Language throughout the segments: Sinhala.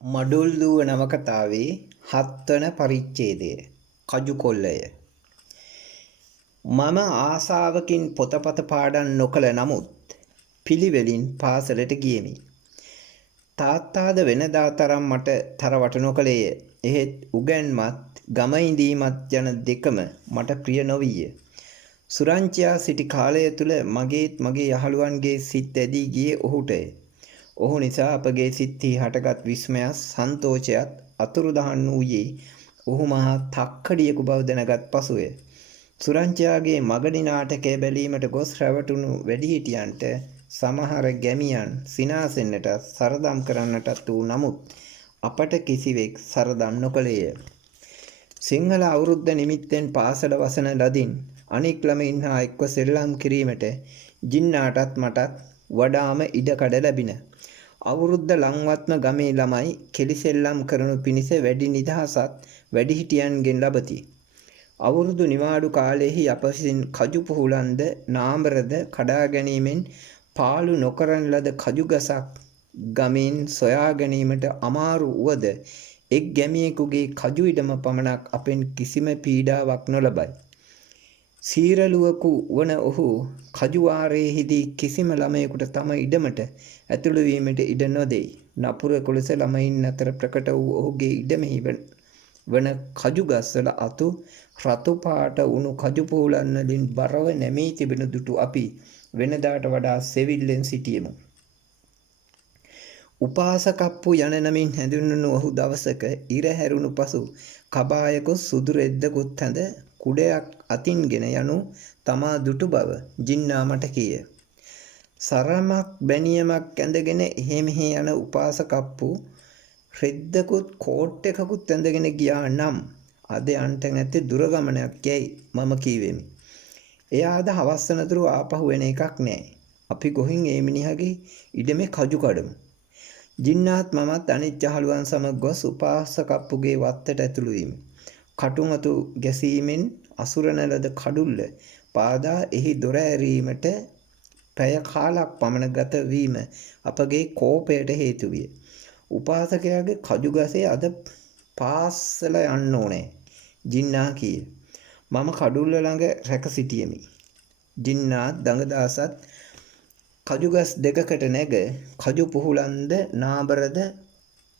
මඩුල් දුව නවකතාවේ 7 වන පරිච්ඡේදය කජු කොල්ලය. මම ආසාවකින් පොතපත පාඩම් නොකළ නමුත් පිළිවෙලින් පාසලට ගියෙමි. තාත්තාද වෙනදා තරම් මට තරවට නොකළේය. එහෙත් උගන්මත් ගම ඉඳීමත් යන දෙකම මට ප්‍රිය නොවිය. සුරංචියා සිටි කාලය තුල මගේත් මගේ යහළුවන්ගේ සිත් ඇදී ගියේ ඔහුටය. ඔහු නිසා අපගේ සිත්හි හටගත් විස්මයත් සන්තෝෂයත් අතුරුදහන් වූයේ ඔහු මහා තක්කඩියෙකු බව දැනගත් පසුය. සුරංචියාගේ මගඩි නාටකය බැලීමට ගොස් රැවටුණු වැඩිහිටියන්ට සමහර ගැමියන් සිනාසෙන්නට සරදම් කරන්නටත් වූ නමුත් අපට කිසිවෙක් සරදම් නොකළේය. සිංහල අවුරුද්ද නිමිත්තෙන් පාසල වසන ලදින් අනික් ළමයින් හා එක්ව සෙල්ලම් කිරීමට ජින්නාටත් මටත් වඩාම ඉඩකඩ ලැබින. අවුරුද්ද ලංවත්ම ගමේ ළමයි කෙලිසෙල්ලම් කරනු පිණිස වැඩි නිදහසත් වැඩිහිටියන්ගෙන් ලබති. අවුරුදු නිවාඩු කාලයෙහි අප විසින් කජු පුහුලන්ද නාඹරද කඩා ගැනීමෙන් පාලු නොකරන ලද කජු ගසක් ගමින් සොයා ගැනීමට අමාරු වුවද එක් ගැමියෙකුගේ කජු ඉඩම පමණක් අපෙන් කිසිම පීඩාවක් නොලබයි. සීරලුවකු වන ඔහු කජුවාරයේදී කිසිම ළමයෙකුට තම ඉඩමට ඇතුළු වීමට ඉඩ නොදෙයි. නපුර කොලස ළමයින් අතර ප්‍රකට වූ ඔහුගේ ඉඩමෙහි වන කජු ගස්වල අතු රතු පාට වුණු කජු පෝලන් වලින් බරව නැමී තිබෙන දුටු අපි වෙනදාට වඩා සෙවිල්ලෙන් සිටියෙමු. උපාසකප්පු යන නමින් හැඳින්වුණු ඔහු දවසක ඉර හැරුණු පසු කබායකොත් සුදු රෙද්දකුත් හැඳ කුඩයක් අතින්ගෙන යනු තමා දුටු බව ජින්නා මට කීය. සරමක් බැනියමක් ඇඳගෙන එහෙ මෙහෙ යන උපාසකප්පු රෙද්දකුත් කෝට් එකකුත් ඇඳගෙන ගියා නම් අද යන්ට නැති දුර ගමනක් යයි මම කීවෙමි. එයා අද හවස් වෙනතුරු ආපහු වෙන එකක් නෑ. අපි ගොහින් ඒ මිනිහගේ ඉඩමේ කජු කඩමු. ජින්නාත් මමත් අනිත් යහළුවන් සමග ගොස් උපාසකප්පුගේ වත්තට ඇතුළු වීමි. කටුන් අතු ගැසීමෙන් අසුරන ලද කඩුල්ල පාදා එහි දොර ඇරීමට පැය කාලක් පමණ ගත වීම අපගේ කෝපයට හේතු විය. උපාසකයාගේ කජු ගසේ අද පාස්සල යන්න ඕනේ. ජින්නා කීය. මම කඩුල්ල ළඟ රැක සිටියෙමි. ජින්නාත් දඟදාසත් කජු ගස් දෙකකට නැග කජු පුහුලන්ද නාඹරද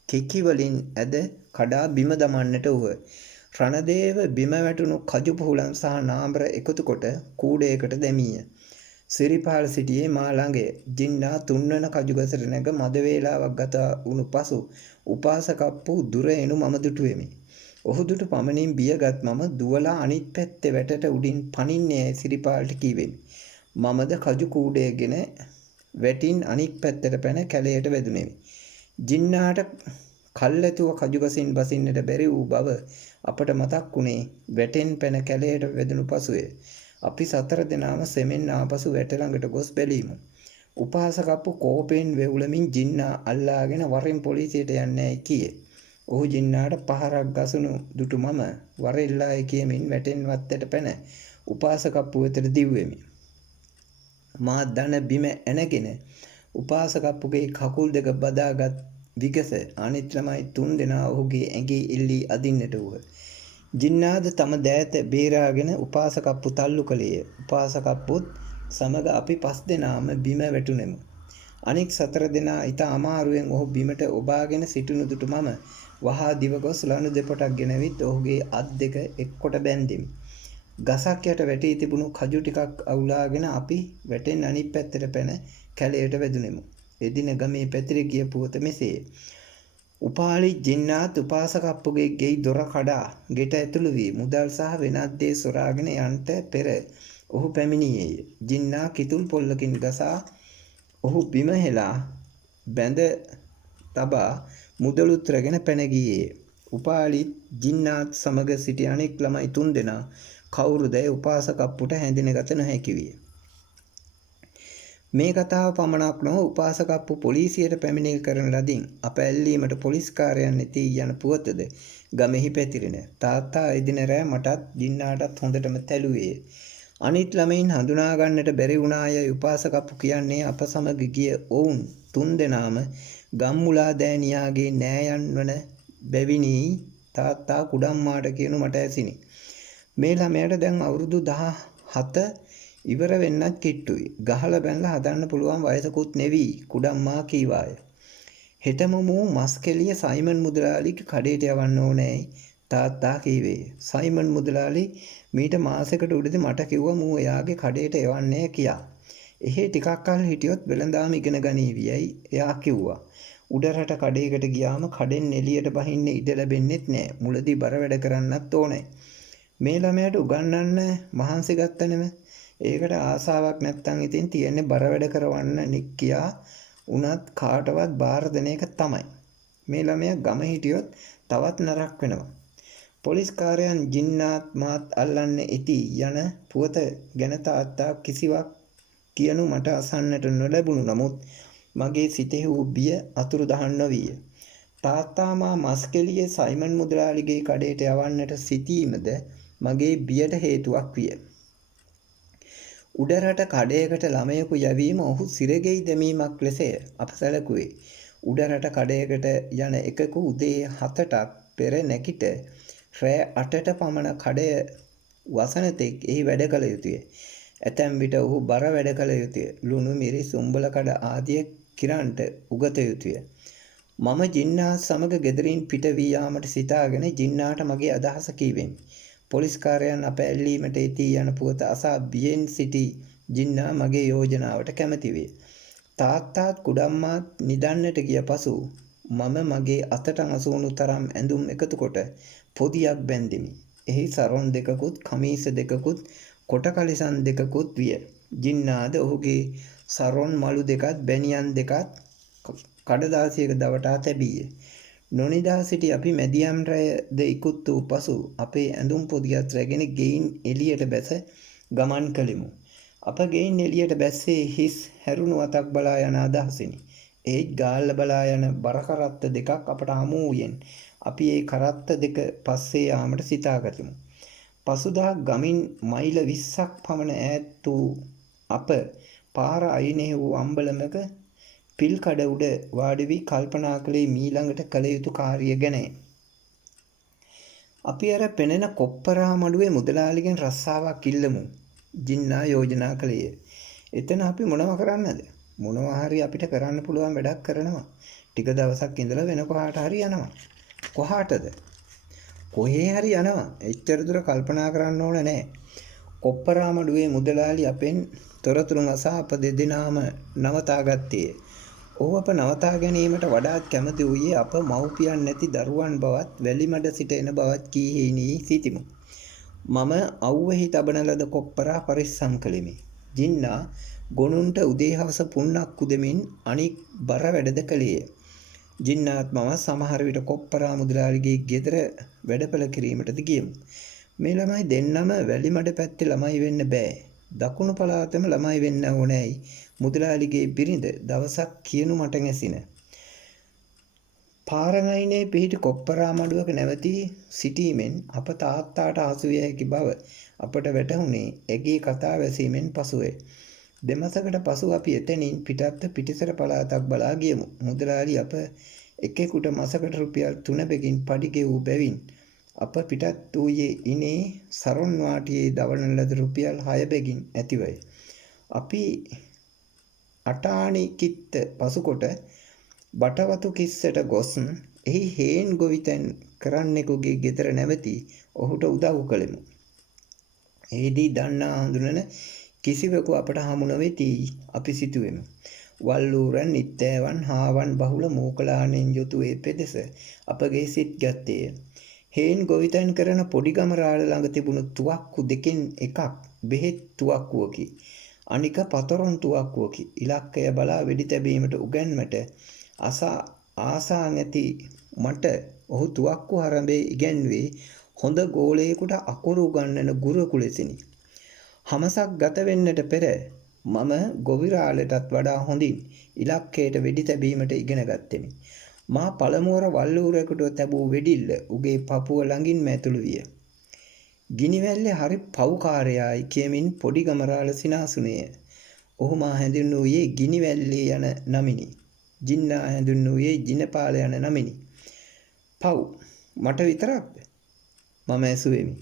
කෙකි වලින් ඇද කඩා බිම දමන්නට වූහ. රණදේව බිම වැටුණු කජු පුහුලන් සහ නාඹර එකතු කොට කූඩයකට දැමීය. සිරිපාල සිටියේ මා ළඟය. ජින්නා තුන්වන කජු ගසට නැග මද වේලාවක් ගත වුණු පසු උපාසකප්පු දුර එනු මම දුටුවෙමි. ඔහු දුටු පමණින් බියගත් මම දුවලා අනිත් පැත්තේ වැටට උඩින් පනින්නේ සිරිපාලට කීවෙමි. මමද කජු කූඩයගෙන වැටින් අනික් පැත්තට පැන කැලයට වැදුණෙමි. ජින්නාට කල්ැතුව කජු ගසින් බසින්නට බැරි වූ බව අපට මතක් වුණේ වැටෙන් පැන කැලයට වැදුණු පසුය. අපි 4 දෙනාම සෙමෙන් ආපසු වැට ළඟට ගොස් බැලීමු. උපාසකප්පු කෝපයෙන් වෙවුලමින් ජින්නා අල්ලාගෙන වරෙන් පොලිසියට යන්නයි කීයේ. ඔහු ජින්නාට පහරක් ගසනු දුටු මම වරෙල්ලායි කියමින් වැටෙන් වත්තට පැන උපාසකප්පු වෙතට දිව්වෙමි. මා දන බිම ඇනගෙන උපාසකප්පුගේ කකුල් දෙක බදාගත් විගස අනිත් ළමයි 3 දෙනා ඔහුගේ ඇඟේ ඉල්ලී අදින්නට වූහ. ජින්නාද තම දෑත බේරාගෙන උපාසකප්පු තල්ලු කළේය. උපාසකප්පුත් සමග අපි 5 දෙනාම බිම වැටුණෙමු. අනික් 4 දෙනා ඊට අමාරුවෙන් ඔහු බිමට ඔබාගෙන සිටිනු දුටු මම වහා දිවගොස් ලණු දෙපොටක් ගෙනවිත් ඔහුගේ අත් දෙක එක්කොට බැන්දෙමි. ගසක් යට වැටී තිබුණු කජු ටිකක් අවුලාගෙන අපි වැටෙන් අනිත් පැත්තට පැන කැලයට වැදුණෙමු. එදින ගමේ පැතිර ගිය පුවත මෙසේය. උපාලි ජින්නාත් උපාසකප්පුගේ ගෙයි දොර කඩා ගෙට ඇතුළු වී මුදල් සහ වෙනත් දේ සොරාගෙන යන්ට පෙර ඔහු පැමිණියේය. ජින්නා කිතුල් පොල්ලකින් ගසා ඔහු බිම හෙලා බැඳ තබා මුදලුත් රැගෙන පැන ගියේය. උපාලිත් ජින්නාත් සමග සිටි අනෙක් ළමයි 3 දෙනා කවුරුදැයි උපාසකප්පුට හැඳිනගත නොහැකි විය. මේ කතාව පමණක් නොව උපාසකප්පු පොලිසියට පැමිණිලි කරන ලදින් අප ඇල්ලීමට පොලිස් කාර්යයන් නැති යන පුවතද ගමෙහි පැතිරෙන. තාත්තා එදින රෑ මටත් ජින්නාටත් හොඳටම තැළුවේය. අනිත් ළමයින් හඳුනා ගන්නට බැරි වුණාය උපාසකප්පු කියන්නේ අප සමග ගිය ඔවුන් 3 දෙනාම ගම්මුලා දෑනියාගේ නෑයන් වන බැවිනි තාත්තා කුඩම්මාට කියනු මට ඇසිනි. මේ ළමයට දැන් අවුරුදු 17 ඉවර වෙන්නත් කිට්ටුයි. ගහලා බැනලා හදන්න පුළුවන් වයසකුත් නෙවී කුඩම්මා කීවාය. හෙටම මූ මස්කෙලිය සයිමන් මුදලාලිගේ කඩේට යවන්න ඕනෑයි තාත්තා කීවේ. සයිමන් මුදලාලි මීට මාසෙකට උඩදී මට කිව්වා මූ එයාගේ කඩේට එවන්නේ කියා. එහෙ ටිකක් කල් හිටියොත් වෙළඳාම ඉගෙන ගනීවියයි එයා කිව්වා. උඩරට කඩේකට ගියාම කඩෙන් එළියට බහින්න ඉඩ ලැබෙන්නෙත් නෑ. මුලදී බර වැඩ කරන්නත් ඕනේ. මේ ළමයාට උගන්වන්න මහන්සි ගත්තනෙම. ඒකට ආසාවක් නැත්තම් ඉතින් තියෙන්නේ බර වැඩ කරවන්න නික්කියා උනත් කාටවත් බාර දෙන එක තමයි. මේ ළමයා ගම හිටියොත් තවත් නරක වෙනවා. පොලිස් කාර්යයන් ජින්නාත් මාත් අල්ලන්න ඉති යන පුවත ගැන තාත්තා කිසිවක් කියනු මට අසන්නට නොලැබුණු නමුත් මගේ සිතෙහි වූ බිය අතුරුදහන් නොවිය. තාත්තා මා මස්කෙලියේ සයිමන් මුදලාලිගේ කඩේට යවන්නට සිටීමද මගේ බියට හේතුවක් විය. උඩරට කඩයකට ළමයෙකු යැවීම ඔහු සිරගෙයි දැමීමක් ලෙසය අප සැලකුවේ. උඩරට කඩයකට යන එකකු උදේ 7ටක් පෙර නැගිට රෑ 8ට පමණ කඩය වසනතෙක් එහි වැඩ කළ යුතුය. ඇතැම් විට ඔහු බර වැඩ කළ යුතුය. ලුණු මිරිස් උම්බල කඩ ආදිය කිරන්ට උගත යුතුය. මම ජින්නා සමග ගෙදරින් පිට වී යාමට සිතාගෙන ජින්නාට මගේ අදහස කීවෙමි. පොලිස් කාර්යයන් අප ඇල්ලීමට ඉති යන පුවත අසා බියෙන් සිටි ජින්නා මගේ යෝජනාවට කැමැති වේ. තාත්තාත් කුඩම්මාත් නිදන්නට ගිය පසු මම මගේ අතට අසුණු තරම් ඇඳුම් එකතු කොට පොදියක් බැන්දෙමි. එහි සරොන් දෙකකුත් කමීස දෙකකුත් කොට කලිසන් දෙකකුත් විය. ජින්නාද ඔහුගේ සරොන් මලු දෙකත් බැනියන් දෙකත් කඩදාසියක දවටා තැබීය. නොනිදා සිටි අපි මැදියම් රැයද ඉක්ුත් වූ පසු අපේ ඇඳුම් පොදියත් රැගෙන ගෙයින් එළියට බැස ගමන් කළෙමු. අප ගෙයින් එළියට බැස්සේ හිස් හැරුණු අතක් බලා යන අදහසිනි. ඒත් ගාල්ල බලා යන බර කරත්ත දෙකක් අපට හමු වූයෙන් අපි ඒ කරත්ත දෙක පස්සේ යාමට සිතාගතිමු. පසුදා ගමින් මයිල 20ක් පමණ ඈත් වූ අප පාර අයිනේ වූ අම්බලමක පිල් කඩ උඩ වාඩි වී කල්පනා කළේ මීළඟට කළ යුතු කාර්ය ගැනයි. අපි අර පෙනෙන කොප්පරා මඩුවේ මුදලාලිගෙන් රස්සාවක් ඉල්ලමු. ජින්නා යෝජනා කළේය. එතන අපි මොනව කරන්නද? මොනවා හරි අපිට කරන්න පුළුවන් වැඩක් කරනවා. ටික දවසක් ඉඳලා වෙන කොහාට හරි යනවා. කොහාටද? කොහේ හරි යනවා. එච්චර දුර කල්පනා කරන්න ඕන නෑ. කොප්පරා මඩුවේ මුදලාලි අපෙන් තොරතුරු අසා අප දෙදෙනාම නවතා ගත්තේ. ඔහු අප නවතා ගැනීමට වඩාත් කැමති වූයේ අප මව්පියන් නැති දරුවන් බවත් වැලිමඩ සිට එන බවත් කීහෙනී සිටිමු. මම අව්වෙහි තබන ලද කොප්පරා පරිස්සම් කළෙමි. ජින්නා ගොනුන්ට උදේ හවස පුන්නක් කුදෙමින් අනික් බර වැඩද කළේය. ජින්නාත් මම සමහර විට කොප්පරා මුදලාලිගේ ගෙදර වැඩපළ කිරීමටද ගියමු. මේ ළමයි දෙන්නම වැලිමඩ පැත්තේ ළමයි වෙන්න බෑ. දකුණු පළාතම ළමයි වෙන්න ඕනෑයි මුදලාලිගේ බිරිඳ දවසක් කියනු මට ඇසින. පාරඟයිනේ පිහිටි කොප්පරා මඩුවක නැවතී සිටීමෙන් අප තාත්තාට හසු විය හැකි බව අපට වැටහුණේ ඇගේ කතා වැසීමෙන් පසුවේ. දෙමසකට පසු අපි එතනින් පිටත්ව පිටිසර පළාතක් බලා ගියමු. මුදලාලි අප එකෙකුට මසකට රුපියල් 3 බැගින් පඩි ගෙවූ බැවින් අප පිටත් වූයේ ඉනේ සරොන් වාටියේ දවන ලද රුපියල් 6 බැගින් ඇතිවයි. අපි අටාණි කිත්ත පසුකොට බටවතු කිස්සට ගොස් එහි හේන් ගොවිතැන් කරන්නෙකුගේ ගෙදර නැවති ඔහුට උදව් කළෙමු. එහිදී දන්නා හඳුනන කිසිවෙකු අපට හමු නොවෙති අපි සිතුවෙමු. වල්ලූරන් නිත්තෑවන් හාවන් බහුල මූකලානෙන් යුතු ඒ පෙදෙස අපගේ සිත් ගත්තේය. හේන් ගොවිතැන් කරන පොඩි ගමරාල ළඟ තිබුණු තුවක්කු දෙකෙන් එකක් බෙහෙත් තුවක්කුවකි. අනික පතරොන් තුවක්කුවකි. ඉලක්කය බලා වෙඩි තැබීමට උගන්මට ආසා නැති මට ඔහු තුවක්කු හරඹේ ඉගැන්වේ හොඳ ගෝලයෙකුට අකුරු උගන්වන ගුරුවෙකු ලෙසිනි. හමසක් ගත වෙන්නට පෙර මම ගොවිරාලටත් වඩා හොඳින් ඉලක්කයට වෙඩි තැබීමට ඉගෙන ගත්තෙමි. මා පළමුවර වල්ලූරෙකුට තැබූ වෙඩිල්ල උගේ පපුව ළඟින්ම ඇතුළු විය. ගිනිවැල්ලේ හරි පව්කාරයායි කියමින් පොඩි ගමරාල සිනාසුනේය. ඔහු මා හැඳින්වූයේ ගිනිවැල්ලේ යන නමිනි. ජින්නා හැඳුන්වුයේ ජිනපාල යන නමිනි. පව් මට විතරක්ද? මම ඇසුවෙමි.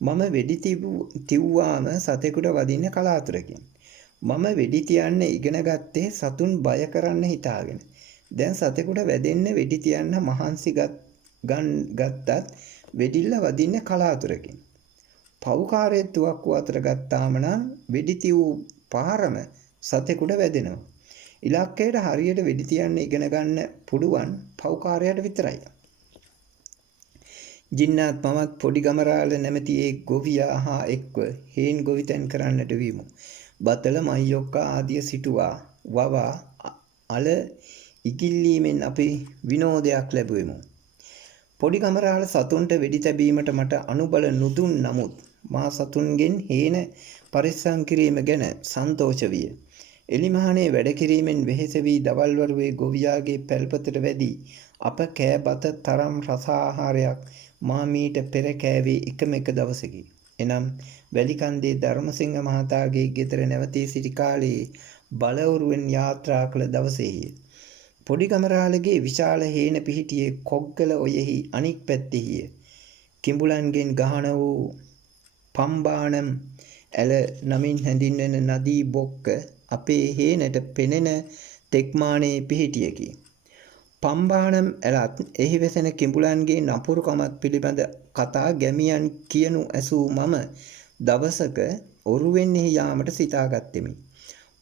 මම වෙඩි තිව්වාම සතෙකුට වදින්න කලාතුරකින්. මම වෙඩි තියන්න ඉගෙන ගත්තේ සතුන් බය කරන්න හිතාගෙන. දැන් සතෙකුට වැදෙන්න වෙඩි තියන්න මහන්සි ගත්තත් වෙඩිල්ල වදින්න කලාතුරකින්. පව්කාරයෙක් තුවක්කුව අතර ගත්තාම නම් වෙඩි තියූ පාරම සතෙකුට වැදෙනවා. ඉලක්කයට හරියට වෙඩි තියන්න ඉගෙන ගන්න පුළුවන් පව්කාරයට විතරයි. ජින්නාත් මමත් පොඩි ගමරාල නැමැති ඒ ගොවියා හා එක්ව හේන් ගොවිතැන් කරන්නට වීමු. බතල මයියොක්කා ආදිය සිටුවා වවා අල ඉගිල්ලීමෙන් අපි විනෝදයක් ලැබුවෙමු. පොඩි ගමරාල සතුන්ට වෙඩි තැබීමට මට අනුබල නුදුන් නමුත් මා සතුන්ගෙන් හේන පරිස්සම් කිරීම ගැන සන්තෝෂ විය. එලිමහනේ වැඩ කිරීමෙන් වෙහෙස වී දවල්වරුවේ ගොවියාගේ පැල්පතට වැදී අප කෑ බත තරම් රසාහාරයක් මා මීට පෙර කෑවේ එකම එක දවසකි. එනම් වැලිකන්දේ ධර්මසිංහ මහතාගේ ගෙදර නැවතී සිටි කාලයේ බලවරුවෙන් යාත්‍රා කළ දවසේය. පොඩි ගමරාලගේ විශාල හේන පිහිටියේ කොග්ගල ඔයෙහි අනික් පැත්තෙහිය. කිඹුලන්ගෙන් ගහන වූ පම්බානම් ඇල නමින් හැඳින්වෙන නදී බොක්ක අපේ හේනට පෙනෙන තෙක්මානයේ පිහිටියකි. පම්බානම් ඇලත් එහි වෙසෙන කිඹුලන්ගේ නපුරුකමත් පිළිබඳ කතා ගැමියන් කියනු ඇසූ මම දවසක ඔරුවෙන් එහි යාමට සිතාගත්තෙමි.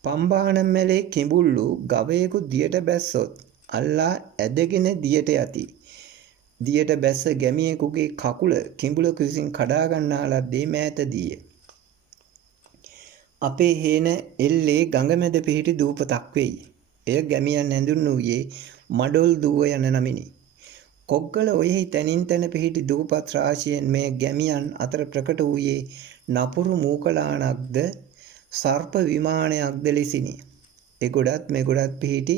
පම්බානම් මැලේ කිඹුල්ලු ගවයෙකු දියට බැස්සොත් අල්ලා ඇදගෙන දියට යති. දියට බැස්ස ගැමියෙකුගේ කකුල කිඹුලෙකු විසින් කඩා ගන්නා ලද්දේ මෑතදීය. අපේ හේන එල්ලේ ගඟ මැද පිහිටි දූපතක් වෙයි. එය ගැමියන් හැඳුන්වුයේ මඩොල් දුව යන නමිනි. කොග්ගල ඔයෙහි තැනින් තැන පිහිටි දූපත් රාශියෙන් මේ ගැමියන් අතර ප්‍රකට වූයේ නපුරු මූකලානක්ද සර්ප විමානයක්ද ලෙසිනි. එගොඩත් මෙගොඩත් පිහිටි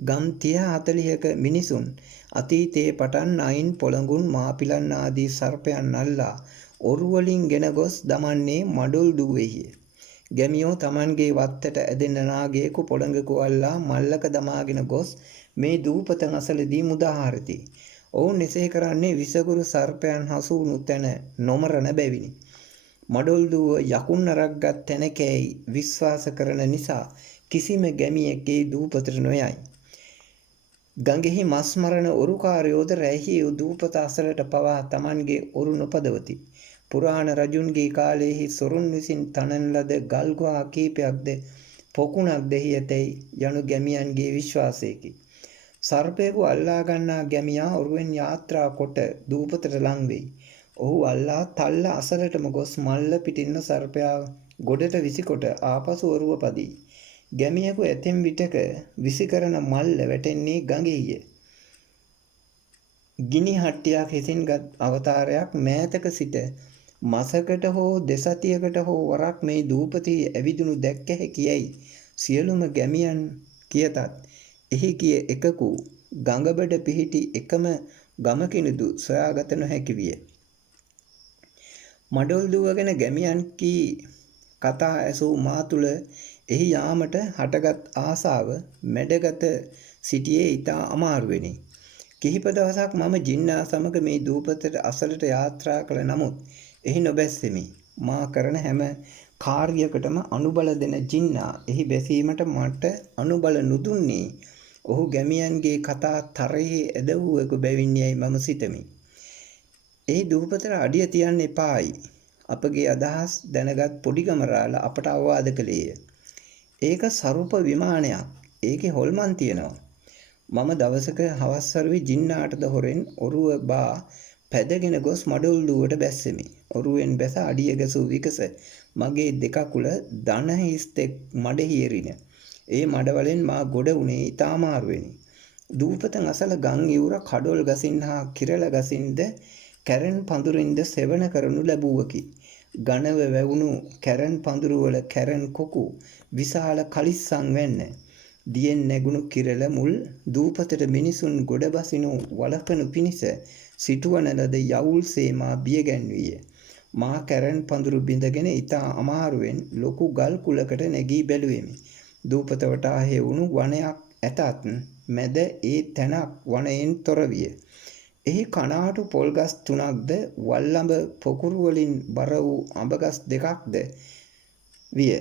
ගම් 30-40ක මිනිසුන් අතීතයේ පටන් අයින් පොළඟුන් මාපිලන් ආදී සර්පයන් අල්ලා ඔරුවලින් ගෙන ගොස් දමන්නේ මඩොල් දුවෙහිය. ගැමියෝ Tamanගේ වත්තට ඇදෙන නාගයෙකු පොළඟකු අල්ලා මල්ලක දමාගෙන ගොස් මේ දූපතන් අසලදී මුදාහරති. ඔවුන් එසේ කරන්නේ විසකුරු සර්පයන් හසු වුණු තැන නොමරන බැවිනි. මඩොල් දුව යකුන් අරක්ගත් තැනකැයි විශ්වාස කරන නිසා කිසිම ගැමියෙක් ඒ දූපතට නොයයි. ගඟෙහි මස් මරණ ඔරුකාරයෝද රැහි දූපත අසලට පවා Tamanගේ ඔරු නොපදවති. පුරාණ රජුන්ගේ කාලයේහි සොරුන් විසින් තනන ලද ගල්ගුහා කීපයක්ද පොකුණක් දෙහි ඇතැයි යනු ගැමියන්ගේ විශ්වාසයකි. සර්පයෙකු අල්ලා ගන්නා ගැමියා ඔරුවෙන් යාත්‍රා කොට දූපතට ලං වෙයි. ඔහු අල්ලා තල්ල අසලටම ගොස් මල්ල පිටින්ම සර්පයා ගොඩට විසිකොට ආපසු ඔරුව පදී. ගැමියෙකු ඇතැම් විටක විසිකරන මල්ල වැටෙන්නේ ගඟෙහිය. ගිනි හට්ටියක් හිසින්ගත් අවතාරයක් මෑතක සිට මසකට හෝ දෙසතියකට හෝ වරක් මේ දූපතෙහි ඇවිදුණු දැක්ක හැකියයි සියලුම ගැමියන් කියතත් එහි කිය එකකු ගඟබඩ පිහිටි එකම ගමකිනුදු සොයාගත නොහැකි විය. මඩොල් දුව ගැන ගැමියන් කී කතා ඇසූ මා තුළ එහි යාමට හටගත් ආසාව මැඩගත සිටියේ ඉතා අමාරුවෙනි. කිහිප දවසක් මම ජින්නා සමග මේ දූපතට අසලට යාත්‍රා කළ නමුත් එහි නොබැස්සෙමි. මා කරන හැම කාර්යයකටම අනුබල දෙන ජින්නා එහි බැසීමට මට අනුබල නුදුන්නේ ඔහු ගැමියන්ගේ කතා තරයේ ඇදවූවකු බැවින් යයි මම සිතමි. එහි දූපතට අඩිය තියන්න එපායි. අපගේ අදහස් දැනගත් පොඩි ගමරාල අපට අවවාද කළේය. ඒක සරුප විමානයක්. ඒකේ හොල්මන් තියෙනවා. මම දවසක හවස්වරුවේ ජින්නාටද හොරෙන් ඔරුව බා පැදගෙන ගොස් මඩොල් දුවට බැස්සෙමි. ඔරුවෙන් බැස අඩිය ගැසූ විකස මගේ දෙකකුල දන හිස්තෙක් මඩෙහි එරින. ඒ මඩවලෙන් මා ගොඩ වුණේ ඉතා අමාරුවෙනි. දූපතන් අසල ගම් ඉවුර කඩොල් ගසින් හා කිරල ගසින්ද කැරන් පඳුරින්ද සෙවන කරනු ලැබුවකි. ගණව වැවුණු කැරන් පඳුරුවල කැරන් කොකු විශාල කලිස්සම් වෙන්න. දියෙන් නැගුණු කිරල මුල් දූපතට මිනිසුන් ගොඩ බසිනු වළකනු පිණිස සිටුවන ලද යවුල් සේමා බියගැන්වීය. මා කැරන් පඳුරු බිඳගෙන ඉතා අමාරුවෙන් ලොකු ගල් කුලකට නැගී බැලුවෙමි. දූපත වටා හෙවුණු වනයක් ඇතත් මැද ඒ තැනක් වනයෙන් තොර විය. එහි කණාටු පොල්ගස් 3ක්ද වල්ලඹ පොකුරු වලින් බර වූ අඹගස් 2ක්ද විය.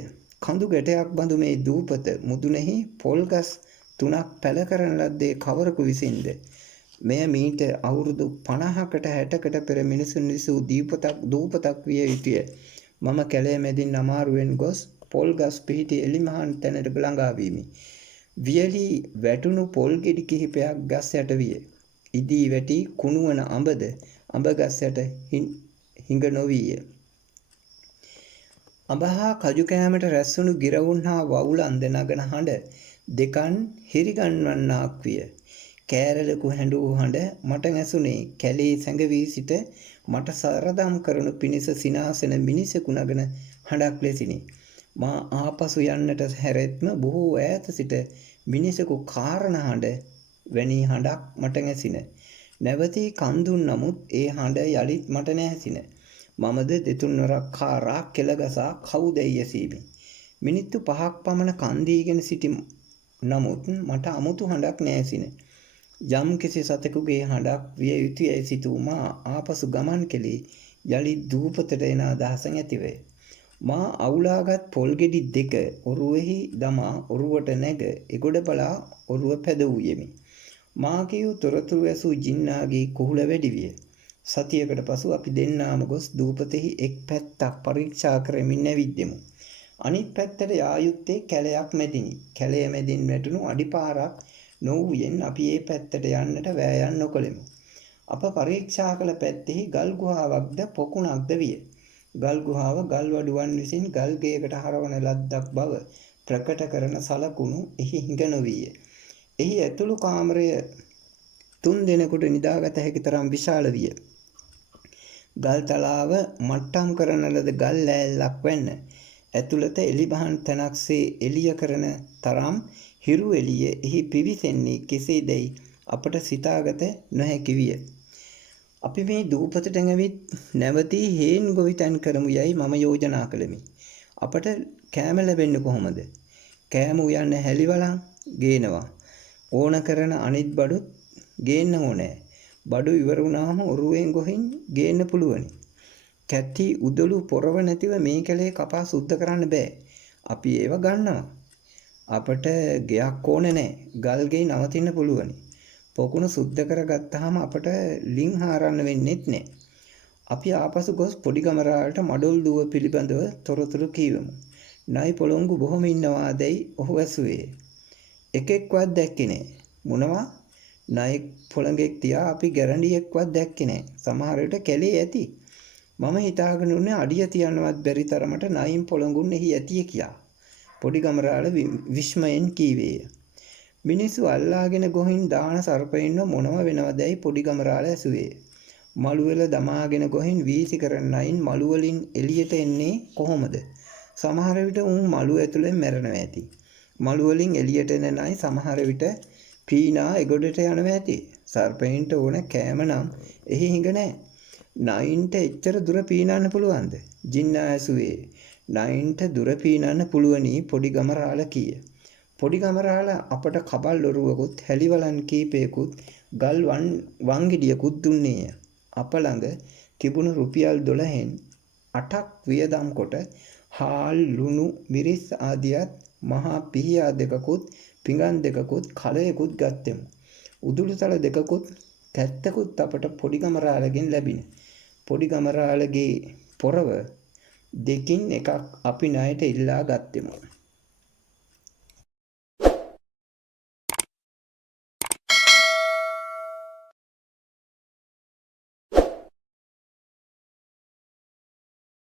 කඳු ගැටයක් බඳු මේ දූපත මුදුනේහි පොල්ගස් 3ක් පැල කරන ලද්දේ කවරකු විසින්ද? මෙය මීට අවුරුදු 50කට 60කට පෙර මිනිසුන් විසූ දූපතක් විය යුතුය. මම කැලේ මැදින් අමාරුවෙන් ගොස් පොල්ගස් පිහිටි එලිමහන් තැනට ළඟා වීමි. වියලි වැටුණු පොල් ගෙඩි කිහිපයක් ගස් යට විය. ඉදී වැටි කුණුවන අඹද අඹ ගස් යට හිඟ නොවිය. අඹ හා කජු කෑමට රැස්වුණු ගිරවුන් හා වවුලන්ද නගන හඬ දෙකන් හිරිගන්වන්නාක් විය. කෑරළකු හැඬූ හඬ මට ඇසුනේ කැලේ සැඟවී සිට මට සරදම් කරනු පිණිස සිනාසෙන මිනිසෙකු නගන හඬක් ලෙසිනි. මා ආපසු යන්නට හැරෙත්ම බොහෝ ඈත සිට මිනිසෙකු කාරණ හඬ වැනි හඬක් මට ඇසින. නැවතී කන්දුන් නමුත් ඒ හඬ යළිත් මට නැහැසින. මමද දෙතුන්වරක් කාරා කෙළගසා කවුදැයි ඇසීමි. මිනිත්තු 5ක් පමණ කන්දීගෙන සිටි නමුත් මට අමුතු හඬක් නැහැසින. යම් කිසි සතෙකුගේ හඬක් විය යුතුයයි සිතූ මා ආපසු ගමන් කෙළේ යළි දූපතට එන අදහසෙන් ඇතිවේ. මා අවුලාගත් පොල් ගෙඩි 2 ඔරුවෙහි දමා ඔරුවට නැග එගොඩ බලා ඔරුව පැදවූයෙමි. මා කියූ තොරතුරු ඇසූ ජින්නාගේ කුහුල වැඩි විය. සතියකට පසු අපි දෙන්නාම ගොස් දූපතෙහි එක් පැත්තක් පරීක්ෂා කරමින් ඇවිද්දෙමු. අනිත් පැත්තට යා යුත්තේ කැලයක් මැදිනි. කැලය මැදින් වැටුණු අඩිපාරක් නොවුයෙන් අපි ඒ පැත්තට යන්නට වෑයම් නොකළෙමු. අප පරීක්ෂා කළ පැත්තෙහි ගල් ගුහාවක්ද පොකුණක්ද විය. ගල් ගුහාව ගල් වඩුවන් විසින් ගල් ගෙයකට හරවන ලද්දක් බව ප්‍රකට කරන සලකුණු එහි හිඟ නොවිය. එහි ඇතුළු කාමරය 3 දෙනෙකුට නිදාගත හැකි තරම් විශාල විය. ගල් තලාව මට්ටම් කරන ලද ගල් ලෑල්ලක් වැන්න ඇතුළත එලිබහන් තැනක්සේ එළිය කරන තරම් හිරු එළිය එහි පිවිසෙන්නේ කෙසේදැයි අපට සිතාගත නොහැකි විය. අපි මේ දූපතට ඇවිත් නැවතී හේන් ගොවිතැන් කරමු යයි මම යෝජනා කළෙමි. අපට කෑම ලැබෙන්නේ කොහොමද? කෑම උයන්න හැලිවලන් ගේනවා. ඕන කරන අනිත් බඩුත් ගේන්න ඕනේ. බඩු ඉවර වුණාම ඔරුවෙන් ගොහින් ගේන්න පුළුවනි. කැටි උදළු පොරව නැතිව මේ කැලේ කපා සුද්ධ කරන්න බෑ. අපි ඒව ගන්නවා. අපට ගෙයක් ඕනේ නැහැ. ගල් ගෙයි නවතින්න පුළුවනි. පොකුණ සුද්ධ කරගත්තාම අපට ලින් හාරන්න වෙන්නේත් නැහැ. අපි ආපසු ගොස් පොඩි ගමරාලට මඩොල් දුව පිළිබඳව තොරතුරු කීවමු. නයි පොළොංගු බොහොම ඉන්නවාදැයි ඔහු ඇසුවේ. එකෙක්වත් දැක්කේ නැහැ. මොනවා? නයි පොළඟෙක් තියා අපි ගැරන්ඩියෙක්වත් දැක්කේ නැහැ. සමහර විට කැලේ ඇති. මම හිතාගෙන උන්නේ අඩිය තියන්නවත් බැරි තරමට නයින් පොළඟුන් එහි ඇතිය කියා. පොඩි ගමරාල විස්මයෙන් කීවේය. මිනිස්සු අල්ලාගෙන ගොහින් දාන සර්පයින්ව මොනව වෙනවදැයි පොඩි ගමරාල ඇසුවේ. මළුවෙල දමාගෙන ගොහින් වීසි කරන නයින් මළු වලින් එළියට එන්නේ කොහොමද? සමහර විට උන් මළු ඇතුලෙන් මැරෙනවා ඇති. මළු වලින් එළියට එන නයි සමහර විට පීනා එගොඩට යනවා ඇති. සර්පයින්ට ඕන කෑම නම් එහි හිඟ නැහැ. නයින්ට එච්චර දුර පීනන්න පුළුවන්ද? ජින්නා ඇසුවේ. නයින්ට දුර පීනන්න පුළුවනි පොඩි ගමරාල කීය. පොඩි ගමරාල අපට කබල් ඔරුවකුත් හැලිවලන් කීපයකුත් ගල් වංගෙඩියකුත් දුන්නේය. අප ළඟ තිබුණු රුපියල් 12න් 8ක් වියදම් කොට හාල් ලුණු මිරිස් ආදියත් මහා පිහියා දෙකකුත් පිඟන් දෙකකුත් කලයකුත් ගත්තෙමු. උදුළුතල දෙකකුත් කැත්තකුත් අපට පොඩි ගමරාලගෙන් ලැබින. පොඩි ගමරාලගේ පොරව දෙකින් එකක් අපි ණයට ඉල්ලා ගත්තෙමු.